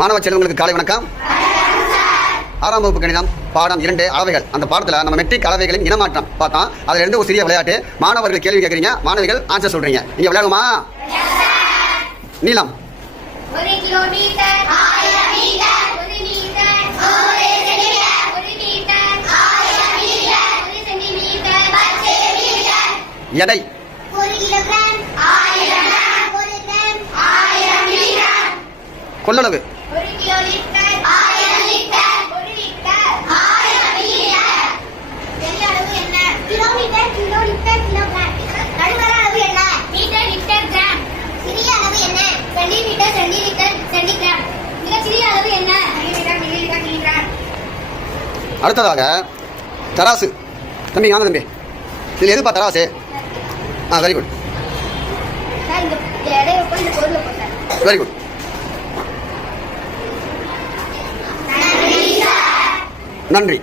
மாணவ செல்வங்களுக்கு காலை வணக்கம். 6ஆம் வகுப்பு கணிதம் பாடம் 2 அளவைகள். அந்த பாடத்தில் நம்ம மெட்ரிக் அளவைகளின் இனமாற்றம் பார்த்தோம். அதுல இருந்து ஒரு சிறிய விளையாட்டு. மாணவர்கள் கேள்வி கேட்குறீங்க, மாணவிகள் ஆன்சர் சொல்றீங்க. நீங்க விளையாடுமா? நீளம் 1 kilometre 1000 metre 1 metre 1 centimetre 1 metre 1000 metre 1 centimetre 10 metre. எடை 1 கிலோகிராம் 1000 கிராம் 1 கிராம் 1000 மீட்டர். கொள்ளளவு 1 கிலோமீட்டர் 1000 லிட்டர் 1 லிட்டர் 1000 மீட்டர். பெரிய அளவு என்ன? Kilometre kilo litre kilogram. நடுவர அளவு என்ன? Metre litre gram. சிறிய அளவு என்ன? Centimetre centilitre centigram. மிக சிறிய அளவு என்ன? Millimetre millilitre milligram. அடுத்ததாக தராசு. தம்பி வாங்க தம்பி, இதில் எதுப்பா தராசு? வெரி குட் சார் இந்த எடையை போய் இந்த பொருளை போட்டார். Very good. நன்றி.